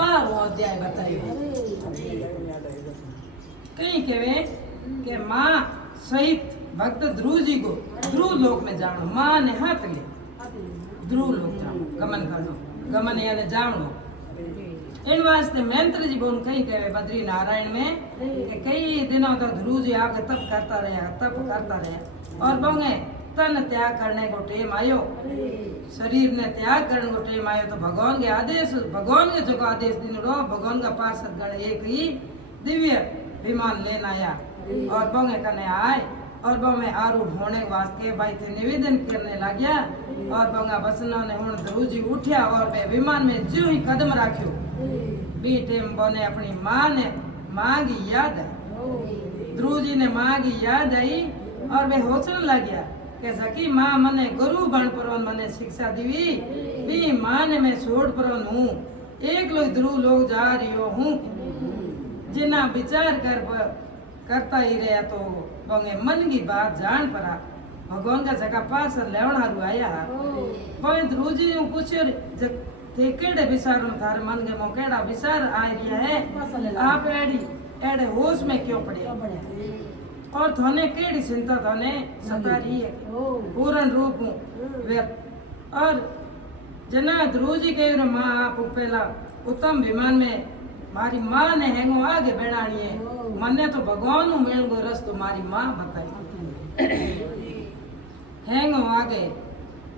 12 अध्याय बतायो। कहीं कहे कि माँ सहित भक्त ध्रुव जी को ध्रुव लोक में जानो, माँ ने हाथ ले ध्रुव लोक जानो, गमन करो, गमन यानी जानो। इन वास्ते मंत्र जी बोल कहीं कहे बद्री नारायण में कि कई दिनों तक ध्रुव जी आके तप करता रहा और बोंगे तन त्याग करने को टेम आयो, शरीर ने त्याग करने को टेम आयो तो भगवान के आदेश, भगवान के जो आदेश दिन रो, भगवान का पार्षद गण एक ही दिव्य विमान लेना आया और बोंगे कने आए और बो में आरूढ़ होने वास्ते भाई थे निवेदन करने लग गया और बंगा बसना ने हुन ध्रुव जी उठ्या और वे विमान में जो ही कदम राख्यो बी टेम बोने अपनी माँ ने मांगी याद आई, ध्रुव जी ने मांगी याद आई और वे होचने लग गया कि सकी माँ मने गुरु बन परोन मने शिक्षा दीवी बी माँ ने मैं छोड़ परोन हूँ एक लोग ध्रुव लोग जा रही हूँ जिना विचार करता ही रहा तो बंगे मन की बात जान पड़ा भगवान का जगह पास लेवण हारू आया कोई ध्रुव जी ने पूछे थे केड़े विचार में थारे मन के मो केड़ा विचार आ रहा है आप एड़े होश में क्यों पड़े और थाने केड़ी चिंता थाने सता रही है पूर्ण रूप व्यक्त और जना ध्रुव जी कह माँ आप पहला उत्तम विमान में मारी माँ ने हैंगो आगे बैठानी है मने तो भगवान नु मिल गो रस्तो मारी माँ बताई हैंगो आगे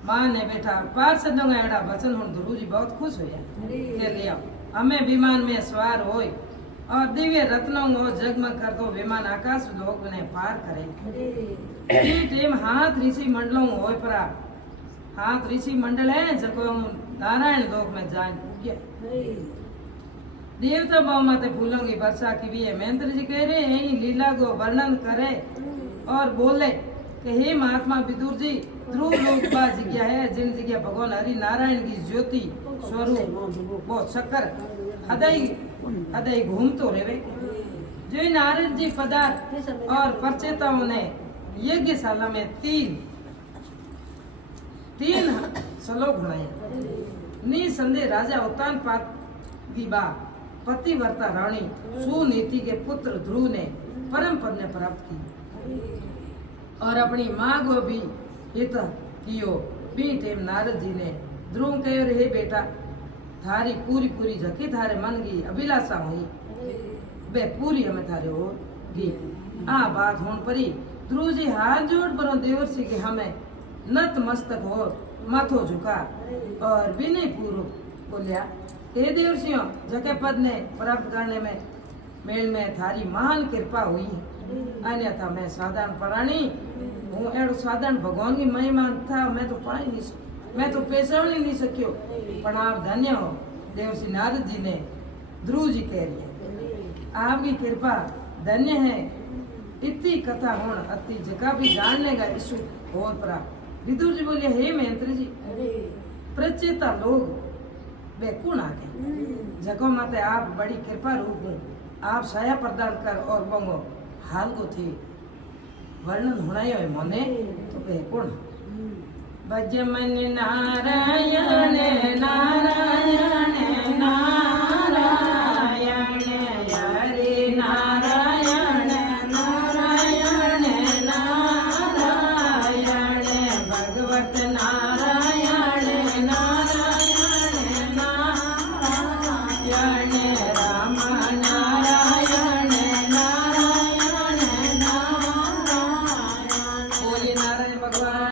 माँ ने बैठा पार्षद ने एड़ा वचन हुन ध्रुव जी बहुत खुश होया के लिया हमें विमान में सवार होय और दिव्य रत्नों को जगमग कर दो विमान आकाश लोक ने पार करे ये टीम हाथ ऋषि मंडलों होय परा हाथ ऋषि मंडल है जको नारायण लोक में जान गया देवता भाव माते फूलों की वर्षा की भी है मंत्र जी कह रहे हैं लीला को वर्णन करे और बोले कि हे महात्मा विदुर जी ध्रुव लोक बा जगह है जिन जगह भगवान हरि नारायण की ज्योति स्वरूप वो शक्कर हृदय घूमतो रहे जो नारद जी पदार्थ और परचेताओं ने यज्ञशाला में तीन श्लोक बनाए निसंदेह राजा उत्तान की बा पतिव्रता रानी सुनीति के पुत्र ध्रुव ने परम पद ने प्राप्त की और अपनी माँ को भी हित कियो बी टेम नारद जी ने ध्रुव कहो रे बेटा थारी पूरी झकी थारे मन की अभिलाषा हुई वे पूरी हमें थारे होगी आ बात होन परी ध्रुव जी हाथ जोड़ परो देवर्षि के हमें नत मस्तक हो माथो झुका और विनय पूर्वक बोलिया हे देवर्षियों जके पद ने प्राप्त करने में मेल में थारी महान कृपा हुई अन्यथा मैं साधारण प्राणी हूँ एड़ो साधारण भगवान की महिमा था मैं तो पाई नहीं मैं तो पेशावण नहीं सकियो पर आप धन्य हो देवर्षि नारद जी ने ध्रुव जी कह रही है आपकी कृपा धन्य है इतनी कथा होन अति जगह भी जानने का इशु और परा विदुर जी बोलिए हे मंत्री जी प्रचेता लोग वे कौन आगे जगह माते आप बड़ी कृपा रूप हूँ आप साया प्रदान कर और बंगो हाल को थी वर्णन होना ही मने तो वे कौन भजमन नारायण नारायण नारायण हरे नारायण नारायण नारायण भगवत नारायण नारायण नारायण राम